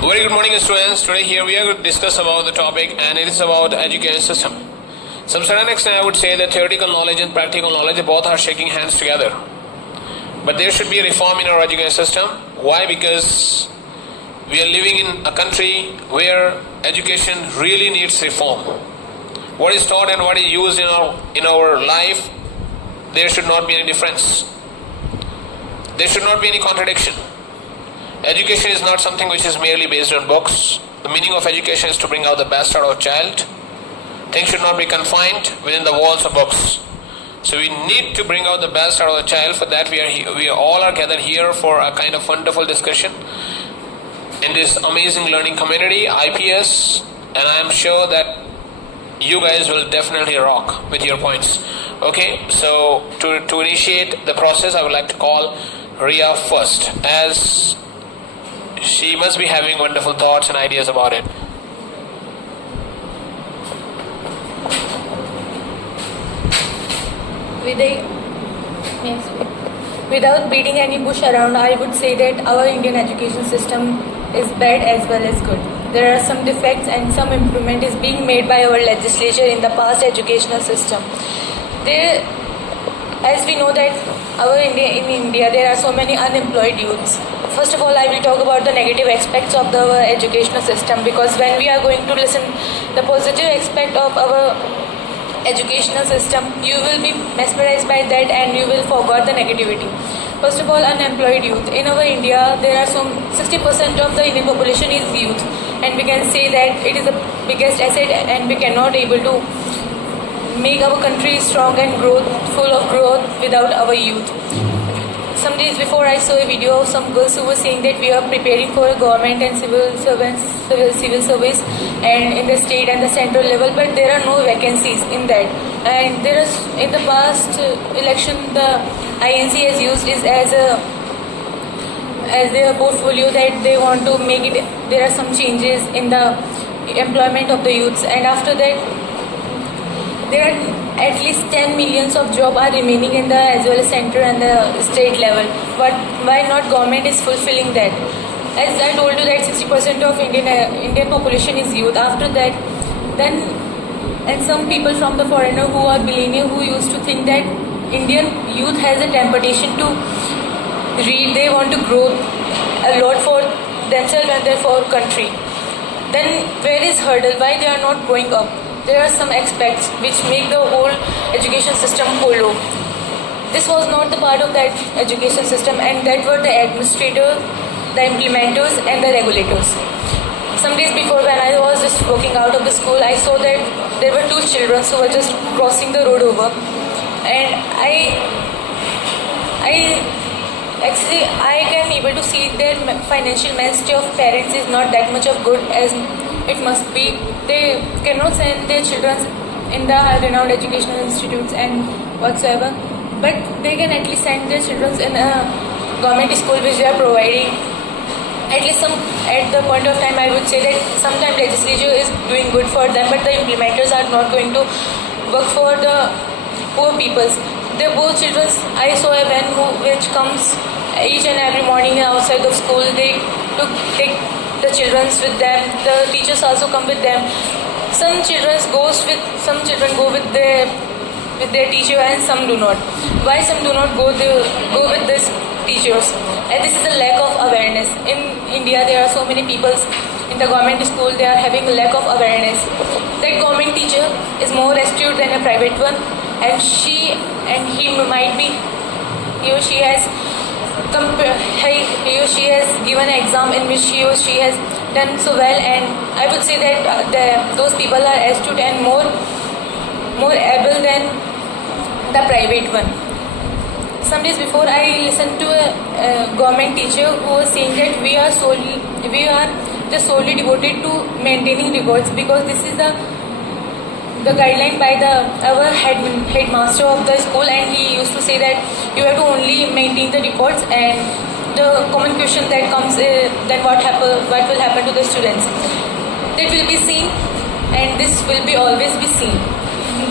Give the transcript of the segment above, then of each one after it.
Very good morning, students. Today here we are going to discuss about the topic, and it is about education system. Some certain extent I would say that theoretical knowledge and practical knowledge both are shaking hands together. But there should be a reform in our education system. Why? Because we are living in a country where education really needs reform. What is taught and what is used in our life, there should not be any difference. There should not be any contradiction. Education is not something which is merely based on books. The meaning of education is to bring out the best out of a child. Things should not be confined within the walls of books. So we need to bring out the best out of the child. For that we all are gathered here for a kind of wonderful discussion in this amazing learning community, IPS, and I am sure that you guys will definitely rock with your points. Okay, so to initiate the process, I would like to call Ria first, as she must be having wonderful thoughts and ideas about it. Without beating any bush around, I would say that our Indian education system is bad as well as good. There are some defects and some improvement is being made by our legislature in the past educational system. As we know that in India there are so many unemployed youths. First of all, I will talk about the negative aspects of our educational system, because when we are going to listen the positive aspect of our educational system, you will be mesmerized by that and you will forget the negativity. First of all, unemployed youth. In our India, there are some 60% of the Indian population is youth, and we can say that it is the biggest asset, and we cannot able to make our country strong and full of growth without our youth. Some days before, I saw a video of some girls who were saying that we are preparing for a government and civil service and in the state and the central level, but there are no vacancies in that. And there is, in the past election, the INC has used it as their portfolio that they want to make it. There are some changes in the employment of the youths, and after that, there are at least 10 millions of jobs are remaining in the as well as center and the state level. But why not government is fulfilling that? As I told you that 60% of Indian population is youth. After that, and some people from the foreigner who are billionaire who used to think that Indian youth has a temptation to read. They want to grow a lot for themselves and their for country. Then where is hurdle? Why they are not going up? There are some aspects which make the whole education system hollow. This was not the part of that education system, and that were the administrators, the implementers and the regulators. Some days before, when I was just walking out of the school, I saw that there were two children who were just crossing the road over, and I can able to see that financial maturity of parents is not that much of good as it must be. They cannot send their children in the renowned educational institutes and whatsoever, but they can at least send their children in a government school which they are providing. At least at the point of time, I would say that sometimes legislature is doing good for them, but the implementers are not going to work for the poor peoples. The poor children, I saw a van which comes each and every morning outside of school. They take the children with them. The teachers also come with them. Some children go with their teacher, and some do not. Why some do not go with these teachers? And this is a lack of awareness. In India, there are so many people in the government school. They are having a lack of awareness. That government teacher is more astute than a private one, and he might be he or she has given an exam in which he or she has done so well, and I would say that those people are astute and more able than the private one. Some days before, I listened to a government teacher who was saying that we are just solely devoted to maintaining records, because this is the guideline by our headmaster of the school, and he used to say that you have to only maintain the records, and the common question that comes then what will happen to the students, that will be seen, and this will be always be seen.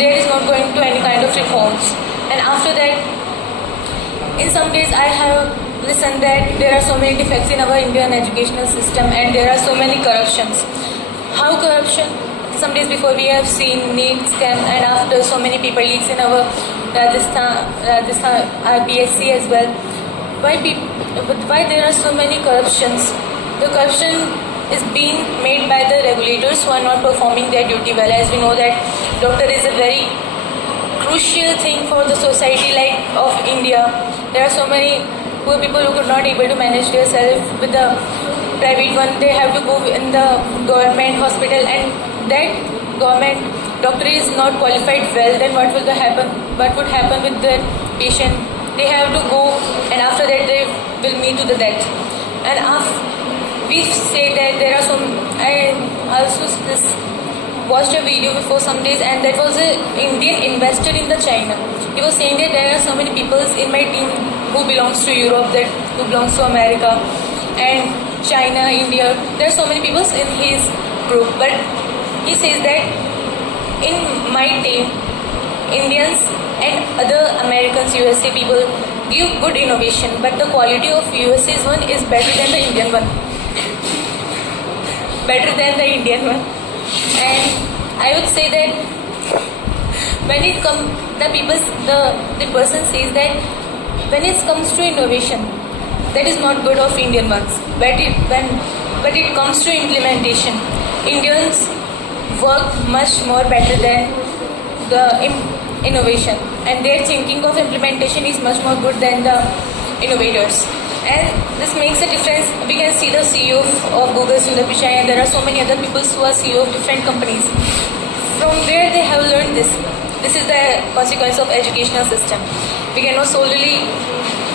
There is not going to any kind of reforms. And after that, in some days I have listen that there are so many defects in our Indian educational system and there are so many corruptions. How corruption? Some days before we have seen NEET scam, and after so many paper leaks in our Rajasthan RBSC as well. Why there are so many corruptions? The corruption is being made by the regulators who are not performing their duty well. As we know that doctor is a very crucial thing for the society like of India. There are so many poor people who could not able to manage themselves with the private one. They have to go in the government hospital, and that government doctor is not qualified well. Then what will happen? What would happen with the patient? They have to go, and after that they will meet to the death. And we say that there are some. I also watched a video before some days, and that was an Indian investor in the China. He was saying that there are so many people in my team who belongs to Europe, that who belongs to America and China, India. There are so many people in his group, but he says that in my team, Indians and other Americans, USA people give good innovation, but the quality of USA's one is better than the Indian one. Better than the Indian one. And I would say that when it comes, the person says that when it comes to innovation, that is not good of Indian ones. But it comes to implementation, Indians work much more better than the innovation, and their thinking of implementation is much more good than the innovators. And this makes a difference. We can see the CEO of Google, Sundar Pichai, and there are so many other people who are CEO of different companies. From where they have learned this? This is the consequence of educational system. We cannot solely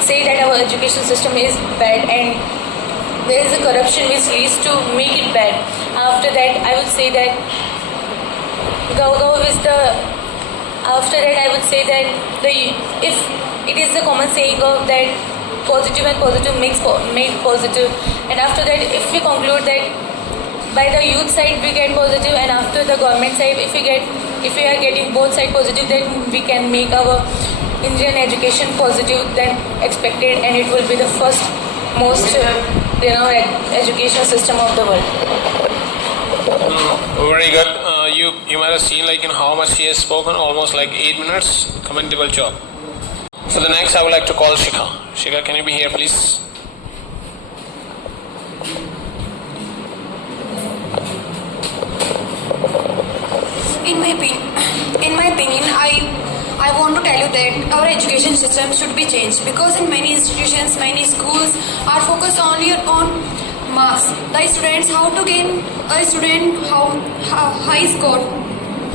say that our education system is bad and there is a corruption which leads to make it bad. After that, I would say that After that, I would say that if it is the common saying of that positive and positive make positive, and after that, if we conclude that by the youth side we get positive, and after the government side, if we are getting both side positive, then we can make our Indian education positive than expected, and it will be the first most educational system of the world. Very good. You might have seen like in how much he has spoken, almost like 8 minutes. Commendable job. For the next, I would like to call Shikha. Shikha, can you be here, please? In my opinion, I want to tell you that our education system should be changed, because in many institutions, many schools are focused only on marks. The students how to gain a student how high score,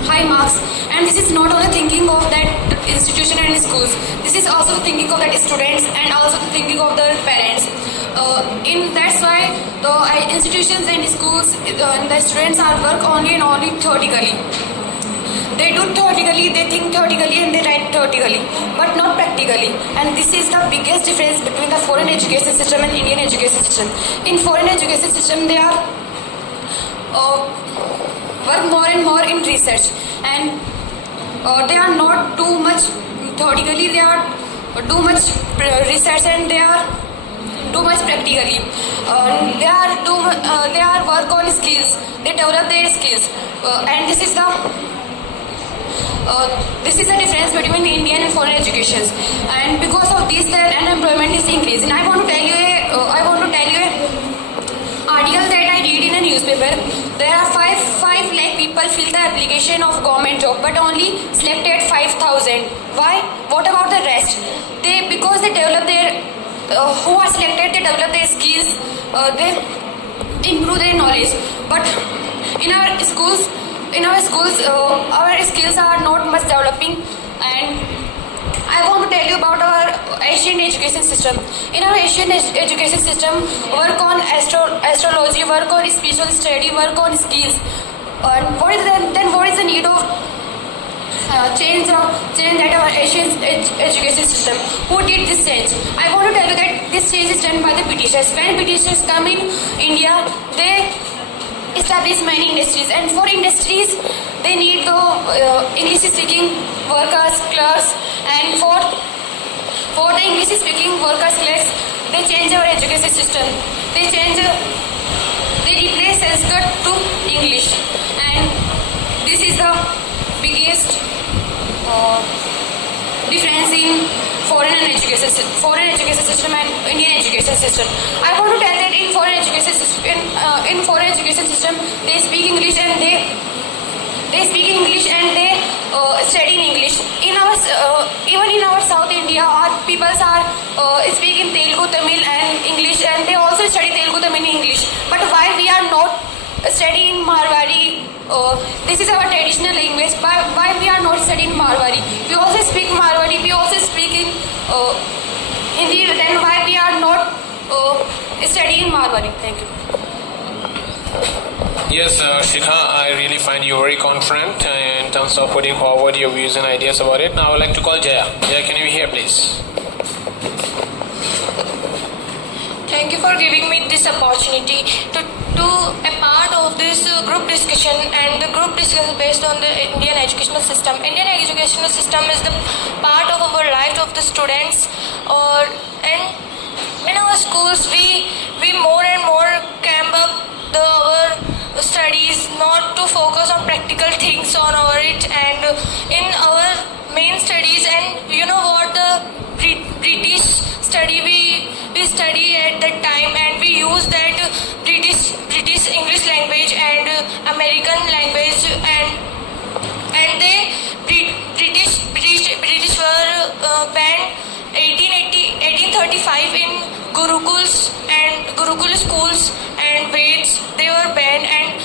high marks, and this is not only thinking of that institution and schools. This is also thinking of that students and also thinking of the parents. That's why the institutions and schools, the students are work only and only theoretically. They do theoretically, they think theoretically, and they write theoretically, but not practically. And this is the biggest difference between the foreign education system and Indian education system. In foreign education system, they are work more and more in research, and they are not too much theoretically. They are too much research, and they are too much practically. They are work on skills. They develop their skills, and this is the difference between Indian and foreign educations. And because of this, the unemployment is increasing. I want to tell you a article that I read in a newspaper. There are 5 lakh people fill the application of government job, but only selected 5,000. Why? What about the rest? Because they develop their who are selected, they develop their skills, they improve their knowledge. But in our schools, our skills are not much developing. And I want to tell you about our Asian education system. In our Asian education system, work on astrology, work on spiritual study, work on skills. And what is the need of change that our Asian education system? Who did this change? I want to tell you that this change is done by the Britishers. When Britishers come in India, they establish many industries, and for industries they need the English speaking workers, clerks, and for the English speaking workers, clerks, they change our education system. They replace Sanskrit to English, and this is the biggest difference in foreign education system and Indian education system. I want to tell that in foreign education system, they speak English and they study in English. In our even in our South India, our peoples are speaking Telugu, Tamil, and English, and they also study Telugu, Tamil, and English. But why we are not studying Marwari? This is our traditional language. Why we are not studying Marwari? We also speak Marwari. We also speak in Hindi. Then why we are not studying Marwari? Thank you. Yes, Shikha, I really find you very confident in terms of putting forward your views and ideas about it. Now I would like to call Jaya. Jaya, can you be here, please? Thank you for giving me this opportunity to a part of this group discussion, and the group discussion based on the Indian educational system. Indian educational system is the part of our life of the students, and in our schools we more and more camp up our studies, not to focus on practical things on our it, and in our main studies. And you know what, the British study we study at that time, and we use that British English language and American language, and they British were banned 1835 in Gurukuls and Gurukul schools and Veds. They were banned and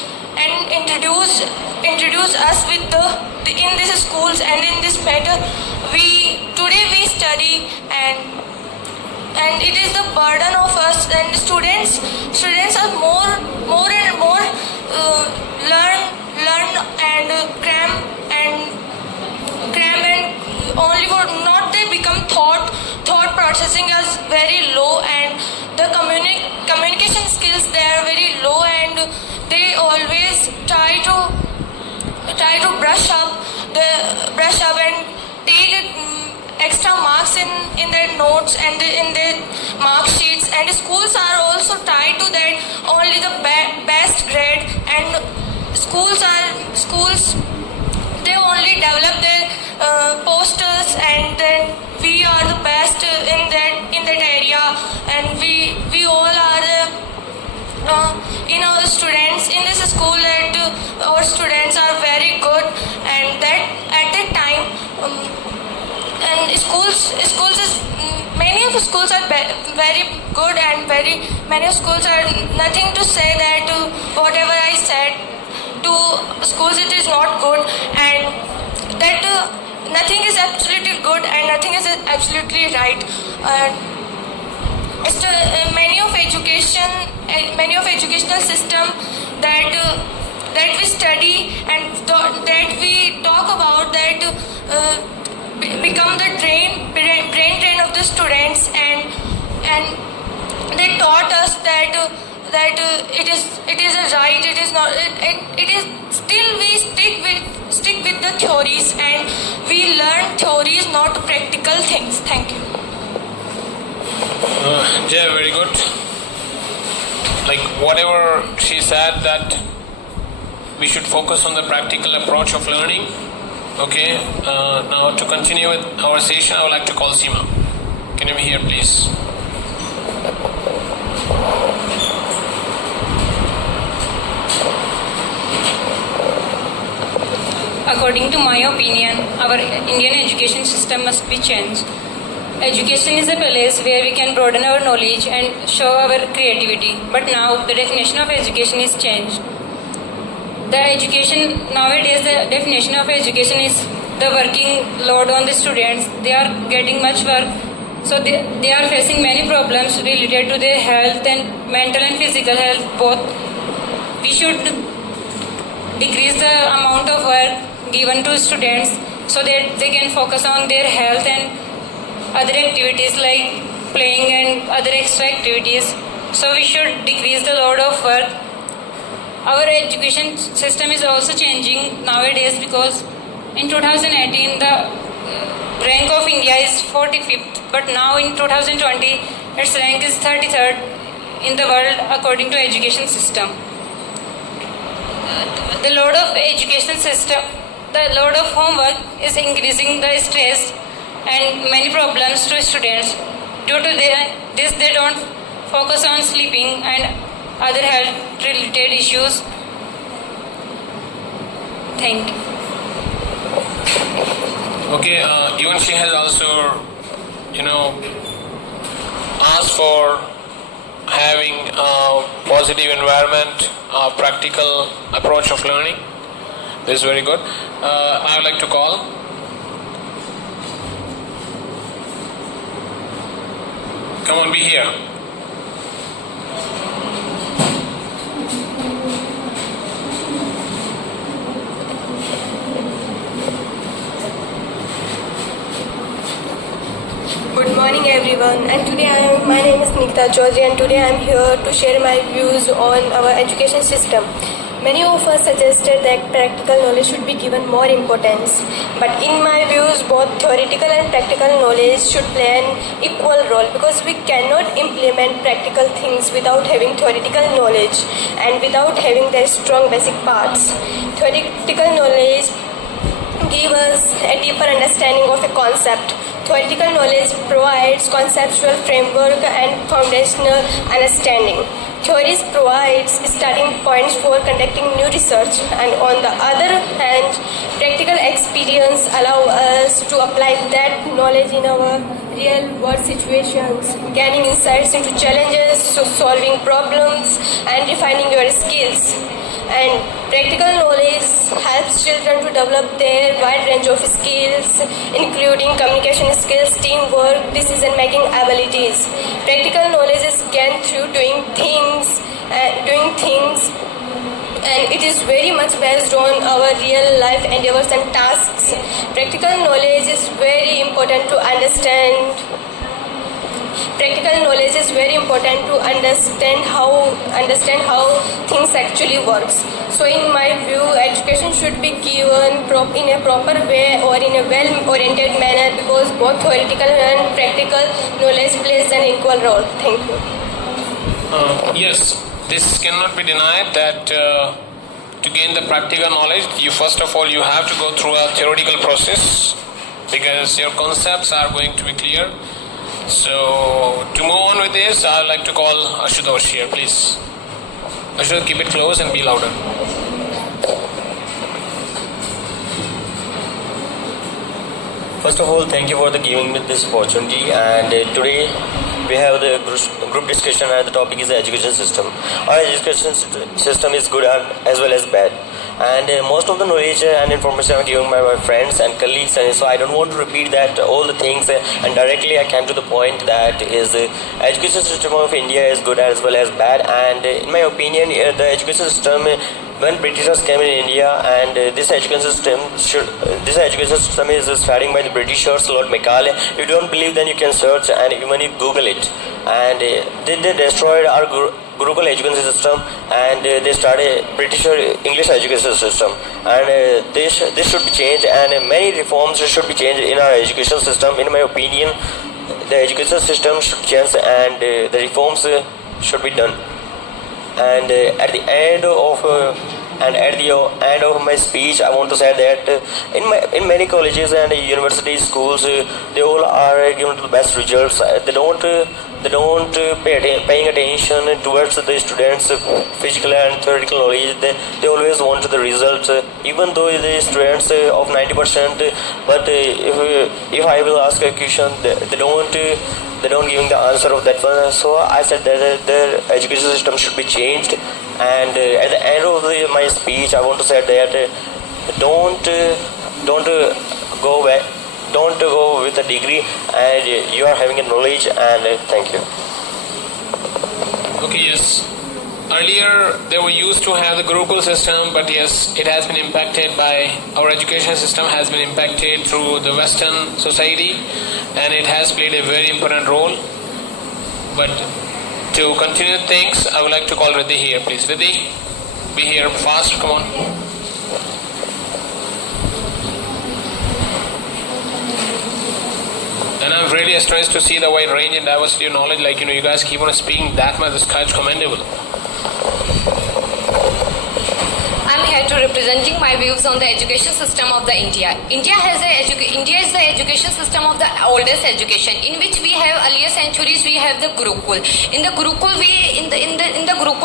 introduce us with the in these schools, and in this matter today we study, and it is the burden of us, and students are more and more learn and cram and only for not they become thought processing is very low, and the communication skills they are very low, and they always try to brush up and take extra marks in their notes and in their mark sheets, and schools are also tied to that only the best grade, and schools they only develop their posters, and then we are the best in that area, and we all are in our students in this school, that our students are very good, and that at that time and schools is many of the schools are very good, and many schools are nothing to say that whatever I said to schools it is not good, and that nothing is absolutely good and nothing is absolutely right. Many of educational system that we study and that we talk about that become the brain drain of the students, and they taught us that it is a right, it is not, it is still we stick with the theories, and we learn theories, not practical things. Thank you. Jay, very good. Like whatever she said, that we should focus on the practical approach of learning. Okay, now to continue with our session, I would like to call Seema. Can you be here, please? According to my opinion, our Indian education system must be changed. Education is a place where we can broaden our knowledge and show our creativity. But now the definition of education is changed. Nowadays the definition of education is the working load on the students. They are getting much work, so they are facing many problems related to their health and mental and physical health both. We should decrease the amount of work given to students so that they can focus on their health and other activities like playing and other extra activities. So we should decrease the load of work. Our education system is also changing nowadays, because in 2018 the rank of India is 45th, but now in 2020 Its rank is 33rd in the world according to education system. The load of education system, the load of homework is increasing the stress and many problems to students. Due to this, they don't focus on sleeping and other health related issues. Thank you. Okay, even she has also, asked for having a positive environment, a practical approach of learning. This is very good. I would like to call. Come on, be here. Good morning everyone, and today my name is Nikita Chaudhary, and today I am here to share my views on our education system. Many of us suggested that practical knowledge should be given more importance, but in my views both theoretical and practical knowledge should play an equal role, because we cannot implement practical things without having theoretical knowledge and without having their strong basic parts. Theoretical knowledge gives us a deeper understanding of a concept. Theoretical knowledge provides conceptual framework and foundational understanding. Theories provides starting points for conducting new research, and on the other hand, practical experience allow us to apply that knowledge in our real world situations, gaining insights into challenges, solving problems, and refining your skills. And practical knowledge helps children to develop their wide range of skills, including communication skills, teamwork, decision-making abilities. Practical knowledge is gained through doing things, and it is very much based on our real life endeavors and tasks. Practical knowledge is very important to understand. Practical knowledge is very important to understand how things actually works. So in my view, education should be given in a proper way or in a well-oriented manner, because both theoretical and practical knowledge plays an equal role. Thank you. Yes, this cannot be denied that to gain the practical knowledge, first of all you have to go through a theoretical process, because your concepts are going to be clear. So to move on with this, I would like to call Ashutosh here, please. Ashutosh, keep it close and be louder. First of all, thank you for giving me this opportunity, and today we have the group discussion, and the topic is the education system. Our education system is good as well as bad, and most of the knowledge and information are given by my friends and colleagues, and so I don't want to repeat that all the things, and directly I came to the point that is the education system of India is good as well as bad. And in my opinion, the education system, when Britishers came in India, and this education system is starting by the Britishers, Lord Macaulay. If you don't believe, then you can search, and even you Google it. And they destroyed our Gurukul education system, and they started British English education system, and this should be changed, and many reforms should be changed in our education system. In my opinion, the education system should change, and the reforms should be done. And at the end of my speech, I want to say that in many colleges and university schools, they all are given to the best results. They don't paying attention towards the students' physical and theoretical knowledge. They always want the results, even though the students of 90%. But if I will ask a question, they don't give the answer of that one. So I said that the education system should be changed. And at the end of my speech, I want to say that don't go with a degree, and you are having a knowledge. And thank you. Okay, yes. Earlier they were used to have the Gurukul system, but yes, it has been impacted by our education system has been impacted through the Western society, and it has played a very important role. But to continue things, I would like to call Riddhi here, please. Riddhi, be here fast, come on. And I'm really astonished to see the wide range and diversity of knowledge. Like, you guys keep on speaking that much. It's quite commendable. I'm here to representing my views on the education system of the India. India is the education system of the oldest education, in which we have earlier centuries we have the Gurukul. In the Gurukul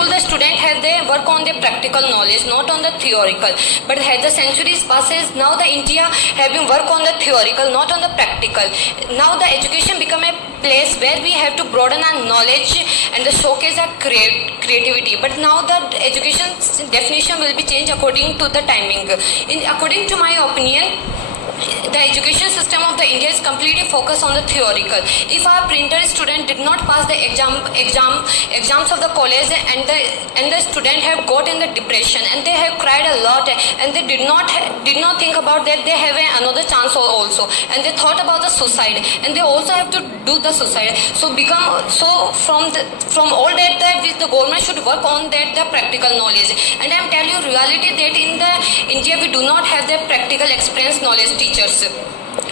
the student have they work on the practical knowledge, not on the theoretical. But as the centuries passes, now the India having work on the theoretical, not on the practical. Now the education become a place where we have to broaden our knowledge and the showcase our creativity. But now the education definition will be changed according to the timing. According to my opinion, the education system of the India is completely focused on the theoretical. If our printer student did not pass the exams of the college, and the student have got in the depression and they have cried a lot, and they did not think about that they have another chance also, and they thought about the suicide, and they also have to do the suicide. So from all that the government should work on that the practical knowledge. And I am telling you reality that in the India we do not have the practical experience knowledge teachers.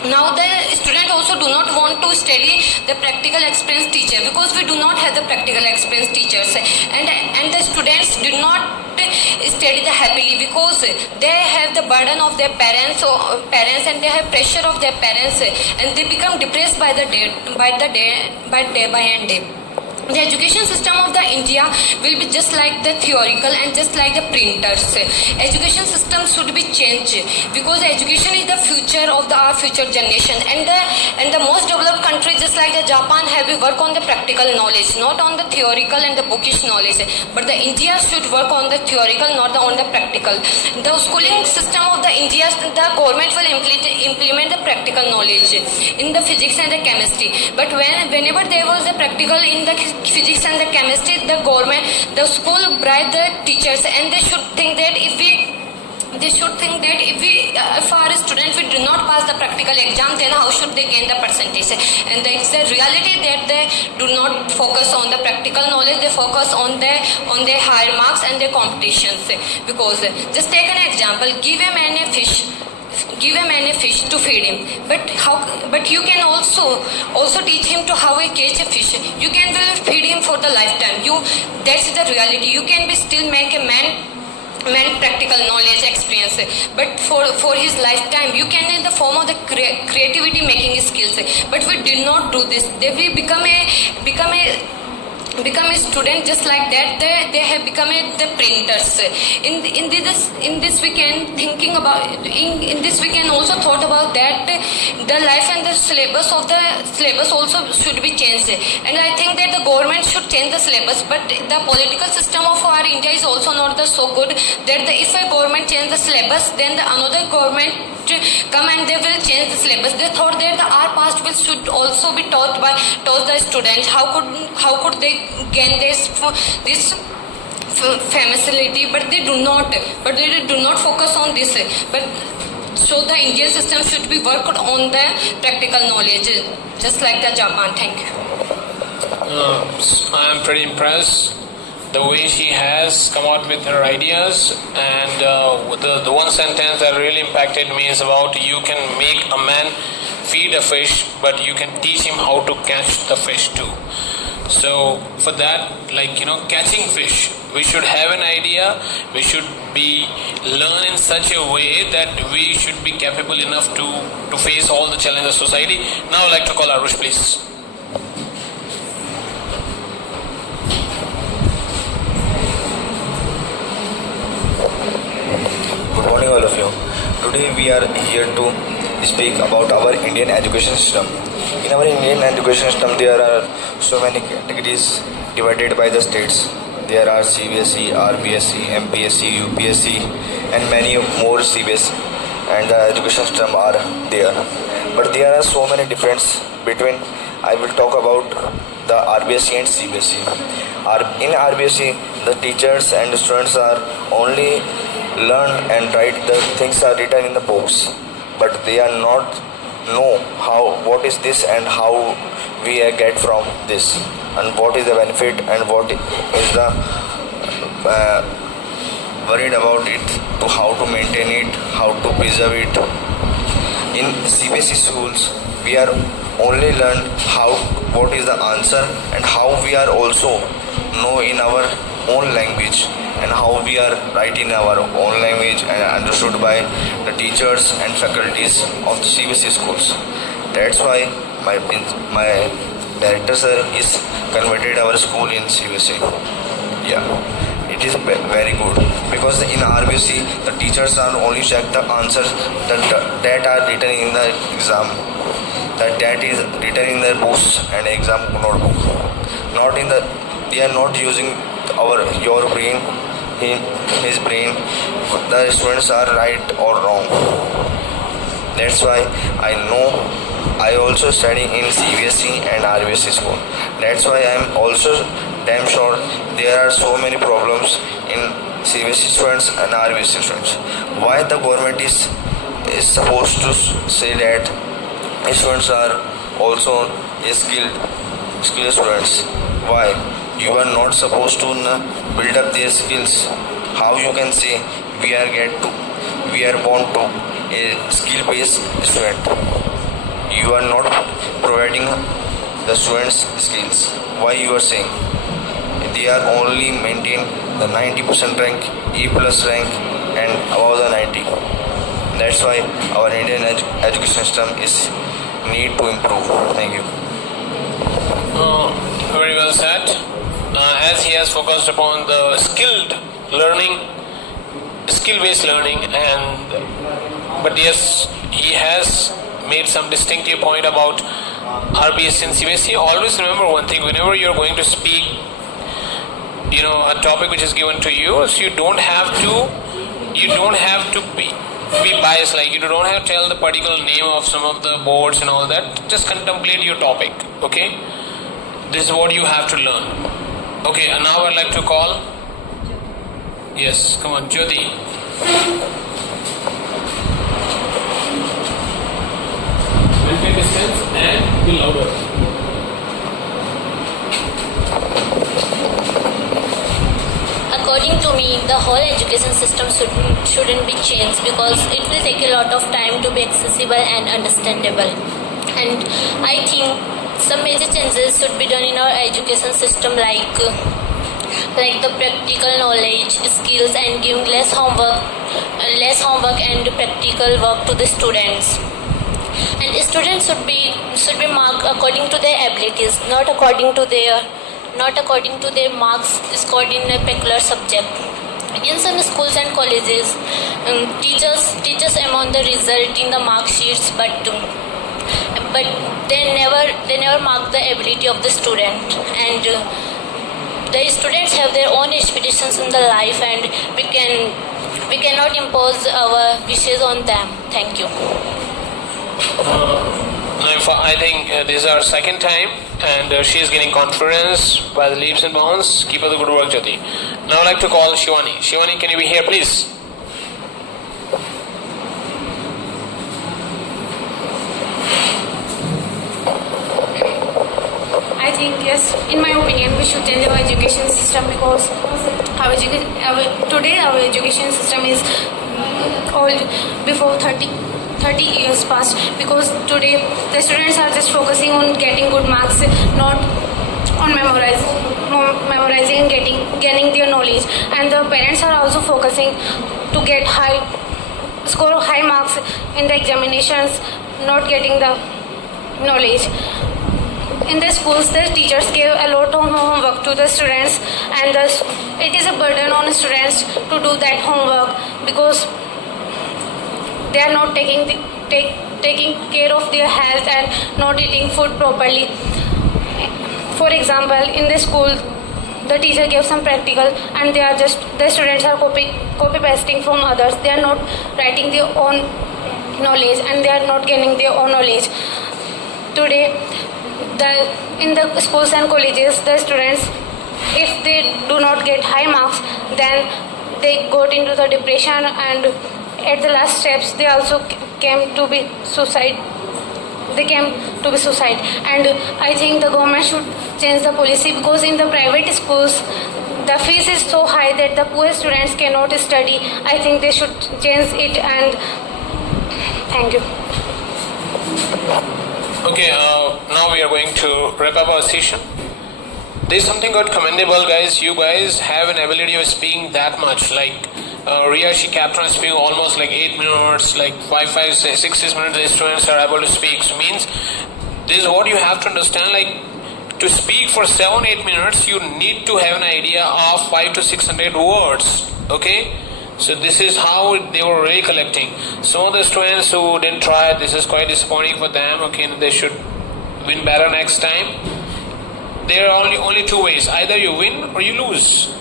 Now the student also do not want to study the practical experience teacher, because we do not have the practical experience teachers, and the students do not study the happily because they have the burden of their parents and they have pressure of their parents, and they become depressed by day. The education system of the India will be just like the theoretical and just like the printers. Education system should be changed, because education is the future of our future generation. And the most developed countries, just like the Japan, have work on the practical knowledge, not on the theoretical and the bookish knowledge. But the India should work on the theoretical, not on the practical. The schooling system of the India, the government will implement the practical knowledge in the physics and the chemistry. But whenever there was the practical in the physics and the chemistry, the school bribe the teachers, and they should think that if our students do not pass the practical exam, then how should they gain the percentage? And it's the reality that they do not focus on the practical knowledge, they focus on their higher marks and their competitions. Because just take an example, give a man a fish to feed him, but you can also teach him to how he catch a fish. You can will feed him for the lifetime. That's the reality. You can be still make a man practical knowledge experience, but for his lifetime you can in the form of the creativity making skills. But we did not do this. We become a student just like that. They have become the printers. In this we can also thought about that the life and the syllabus also should be changed. And I think that the government should change the syllabus, but the political system of our India is also not so good that if a government change the syllabus, then another government come and they will change the syllabus. They thought that our past should also be taught the students. How could they gain this facility? But they do not. But they do not focus on this. But so the Indian system should be worked on the practical knowledge, just like the Japan. Thank you. I am pretty impressed the way she has come out with her ideas, and the one sentence that really impacted me is about you can make a man feed a fish, but you can teach him how to catch the fish too. So for that, catching fish, we should have an idea. We should be learn in such a way that we should be capable enough to face all the challenges of society. Now I'd like to call Arush, please. Good morning, all of you. Today we are here to speak about our Indian education system. In our Indian education system, there are so many categories divided by the states. There are CBSE, RBSE, MPSE, UPSE, and many more CBSE, and the education system are there. But there are so many differences between. I will talk about the RBSE and CBSE. In RBSE, the teachers and students are only learn and write the things are written in the books, but they are not know what is this and how we get from this, and what is the benefit and what is the worried about it, how to maintain it, how to preserve it. In CBSE schools, we are only learn what is the answer and how we are also know in our own language and how we are write in our own language and understood by the teachers and faculties of the CBSE schools. That's why my director sir is converted our school in CBSE. Yeah, it is very good because in RBC the teachers are only check the answers that are written in the exam, that is written in the books and exam notebook. Not in the they are not using your brain, his brain. The students are right or wrong. That's why I also study in CBSE and RBSE school. That's why I am also damn sure there are so many problems in CBSE students and RBSE students. Why the government is supposed to say that students are also skilled students? Why? You are not supposed to build up their skills. How you can say we are born to a skill-based student? You are not providing the students skills. Why you are saying they are only maintain the 90% rank, E plus rank and above the 90? That's why our Indian education system is need to improve. Thank you. Very well said. As he has focused upon the skill-based learning, but yes, he has made some distinctive point about RBS and CBSE. Always remember one thing: whenever you're going to speak, a topic which is given to you, so you don't have to be biased. Like you don't have to tell the particular name of some of the boards and all that. Just contemplate your topic. Okay, this is what you have to learn. Okay, and now I'd like to call. Yes, come on, Jyoti. Maintain distance and be louder. According to me, the whole education system shouldn't be changed because it will take a lot of time to be accessible and understandable. And I think some major changes should be done in our education system, like the practical knowledge, skills, and giving less homework and practical work to the students. And students should be marked according to their abilities, not according to their marks scored in a particular subject. In some schools and colleges, teachers amount the result in the mark sheets, but they never mark the ability of the student. And the students have their own expectations in the life, and we cannot impose our wishes on them. Thank you. I think this is our second time, and she is getting confidence by the leaps and bounds. Keep up the good work, Jyoti. Now I'd like to call Shivani. Shivani, can you be here, please? I think yes, in my opinion, we should change our education system because today our education system is old, before 30 years past, because today the students are just focusing on getting good marks, not on memorizing and gaining their knowledge. And the parents are also focusing to score high marks in the examinations, not getting the knowledge. In the schools, the teachers give a lot of homework to the students, and it is a burden on the students to do that homework because they are not taking care of their health and not eating food properly. For example, in the school, the teacher gives some practical, and the students are copy pasting from others. They are not writing their own knowledge, and they are not gaining their own knowledge. Today, in the schools and colleges, the students, if they do not get high marks, then they got into the depression, and at the last steps they also came to be suicide. And I think the government should change the policy, because in the private schools the fees is so high that the poor students cannot study. I think they should change it, and thank you. Okay, now we are going to wrap up our session. There's something quite commendable, guys. You guys have an ability of speaking that much. Like Ria, she kept on speaking almost like 8 minutes, like 6 minutes. The students are able to speak. So means this is what you have to understand. Like to speak for 7-8 minutes, you need to have an idea of 500 to 600 words. Okay. So this is how they were recollecting. Some of the students who didn't try, this is quite disappointing for them. Okay, they should win better next time. There are only two ways. Either you win or you lose.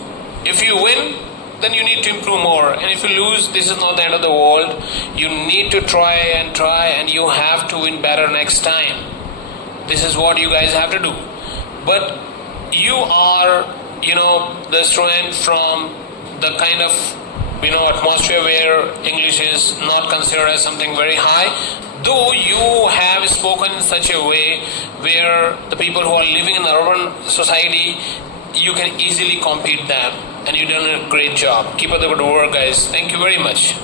If you win, then you need to improve more. And if you lose, this is not the end of the world. You need to try, and you have to win better next time. This is what you guys have to do. But you are, the student from the kind of atmosphere where English is not considered as something very high, though you have spoken in such a way where the people who are living in the urban society, you can easily compete them, and you've done a great job. Keep up the good work, guys. Thank you very much.